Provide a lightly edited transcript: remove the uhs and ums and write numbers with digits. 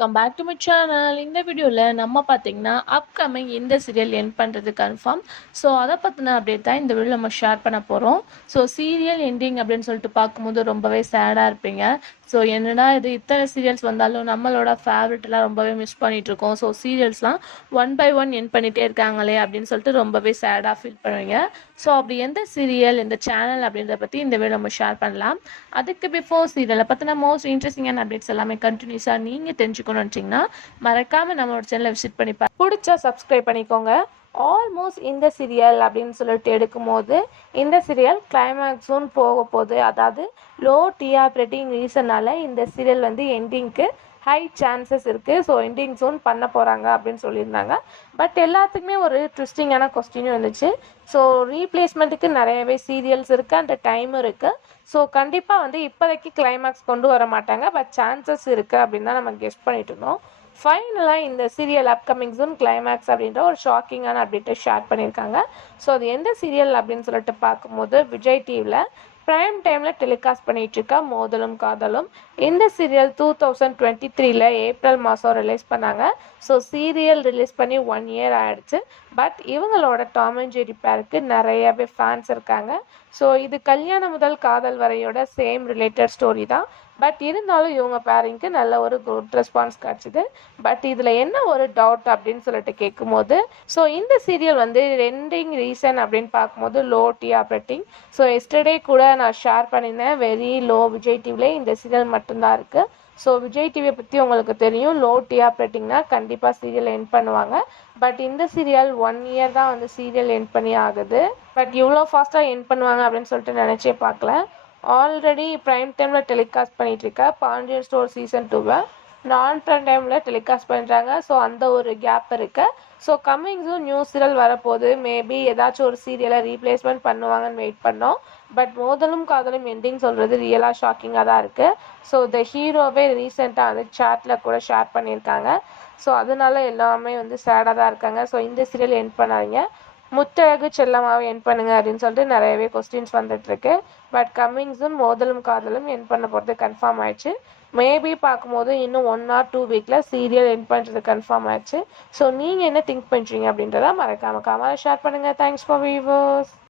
Come back to my channel. இந்த வீடியோவில் நம்ம பார்த்தீங்கன்னா அப்கமிங் இந்த சீரியல் எண்ட் பண்ணுறது கன்ஃபார்ம். ஸோ அதை பற்றின அப்டேட் தான் இந்த வீடியோ நம்ம ஷேர் பண்ண போகிறோம். ஸோ சீரியல் எண்டிங் அப்படின்னு சொல்லிட்டு பார்க்கும்போது ரொம்பவே சேடாக இருப்பீங்க. ஸோ என்னடா இது இத்தனை சீரியல்ஸ் வந்தாலும் நம்மளோட ஃபேவரெட்லாம் ரொம்பவே மிஸ் பண்ணிகிட்ருக்கோம். ஸோ சீரியல்ஸ்லாம் ஒன் பை ஒன் எண்ட் பண்ணிகிட்டே இருக்காங்களே அப்படின்னு சொல்லிட்டு ரொம்பவே சேடாக ஃபீல் பண்ணுவீங்க. ஸோ அப்படி எந்த சீரியல் இந்த சேனல் அப்படின்றத பற்றி இந்த வீடியோ நம்ம ஷேர் பண்ணலாம். அதுக்கு பிஃபோர் சீரியலை பற்றின மோஸ்ட் இன்ட்ரெஸ்டிங்கான அப்டேட்ஸ் எல்லாமே கண்டினியூஸாக நீங்கள் தெரிஞ்சுக்கணும்னு நினச்சிங்கன்னா மறக்காமல் நம்மளோட சேனலை விசிட் பண்ணி பிடிச்சா சப்ஸ்கிரைப் பண்ணிக்கோங்க. ஆல்மோஸ்ட் இந்த சீரியல் அப்படின்னு சொல்லிட்டு எடுக்கும்போது இந்த சீரியல் கிளைமேக்ஸ் ஜோன் போக போகுது. அதாவது லோ டிஆர் ரேட்டிங் ரீசனால் இந்த சீரியல் வந்து எண்டிங்க்கு ஹை சான்சஸ் இருக்குது. ஸோ எண்டிங் ஜோன் பண்ண போகிறாங்க அப்படின்னு சொல்லியிருந்தாங்க. பட் எல்லாத்துக்குமே ஒரு ட்விஸ்டிங்கான கொஸ்டினும் இருந்துச்சு. ஸோ ரீப்ளேஸ்மெண்ட்டுக்கு நிறையவே சீரியல்ஸ் இருக்குது, அந்த டைமும் இருக்குது. ஸோ கண்டிப்பாக வந்து இப்போதைக்கு கிளைமேக்ஸ் கொண்டு வர மாட்டாங்க, பட் சான்சஸ் இருக்குது அப்படின்னு தான் நம்ம கெஸ் பண்ணிட்டு இருந்தோம். ஃபைனலாக இந்த சீரியல் அப்கமிங் ஜூன் கிளைமேக்ஸ் அப்படின்ற ஒரு ஷாக்கிங்கான அப்டேட்டை ஷேர் பண்ணியிருக்காங்க. ஸோ அது எந்த சீரியல் அப்படின்னு சொல்லிட்டு பார்க்கும்போது விஜய் டிவியில் ப்ரைம் டைமில் டெலிகாஸ்ட் பண்ணிகிட்ருக்கா மோதலும் காதலும். இந்த சீரியல் 2023 ஏப்ரல் மாதம் ரிலீஸ் பண்ணாங்க. ஸோ சீரியல் ரிலீஸ் பண்ணி 1 இயர் ஆகிடுச்சு. பட் இவங்களோட டாம் அண்ட் ஜெர்ரி பேருக்கு நிறையவே ஃபேன்ஸ் இருக்காங்க. ஸோ இது கல்யாணம் முதல் காதல் வரையோட சேம் ரிலேட்டட் ஸ்டோரி தான். பட் இருந்தாலும் இவங்க பேரிங்க்கு நல்ல ஒரு குட் ரெஸ்பான்ஸ் கிடச்சிது. பட் இதில் என்ன ஒரு டவுட் அப்படின்னு சொல்லிட்டு கேட்கும்போது, ஸோ இந்த சீரியல் வந்து ரெண்டிங் ரீசன் அப்படின்னு பார்க்கும்போது low TR rating. So yesterday கூட நான் ஷேர் பண்ணியிருந்தேன், வெரி லோ விஜய் டிவியில் இந்த சீரியல் மட்டும்தான் இருக்குது. ஸோ விஜய் டிவியை பற்றி உங்களுக்கு தெரியும், லோ டிஆர் ரேட்டிங்னா கண்டிப்பாக சீரியல் எண்ட் பண்ணுவாங்க. பட் இந்த சீரியல் 1 இயர் தான் வந்து சீரியல் எண்ட் பண்ணி ஆகுது. பட் இவ்வளோ ஃபாஸ்ட்டாக எண்ட் பண்ணுவாங்க அப்படின்னு சொல்லிட்டு நினச்சே பார்க்கல. ஆல்ரெடி ப்ரைம் டைமில் டெலிகாஸ்ட் பண்ணிகிட்ருக்க பாண்டியன் ஸ்டோர் சீசன் 2 நான் ப்ரைம் டைமில் டெலிகாஸ்ட் பண்ணுறாங்க. ஸோ அந்த ஒரு கேப் இருக்குது. So coming June new serial வரப்போது, மேபி ஏதாச்சும் ஒரு சீரியலை ரீப்ளேஸ்மெண்ட் பண்ணுவாங்கன்னு வெயிட் பண்ணோம். பட் மோதலும் காதலும் எண்டிங் சொல்கிறது ரியலாக ஷாக்கிங்காக தான் இருக்குது. ஸோ த ஹீரோவே ரீசெண்டாக வந்து சாட்டில் கூட ஷேர் பண்ணியிருக்காங்க. ஸோ அதனால எல்லாமே வந்து சேடாக தான் இருக்காங்க. ஸோ இந்த சீரியல் எண்ட் பண்ணாதீங்க, முத்தழகு செல்லமாவை என் பண்ணுங்க அப்படின்னு சொல்லிட்டு நிறையவே கொஸ்டின்ஸ் வந்துட்டுருக்கு. பட் கம்மிங் ஜூன் மோதலும் காதலும் என் பண்ண போகிறது கன்ஃபார்ம் ஆயிடுச்சு. மேபி பார்க்கும்போது இன்னும் 1 or 2 வீக்கில் சீரியல் என் பண்ணுறது கன்ஃபார்ம் ஆயிடுச்சு. ஸோ நீங்கள் என்ன திங்க் பண்ணுறீங்க அப்படின்றத மறக்காம கமெண்ட் ஷேர் பண்ணுங்கள். Thanks for viewers.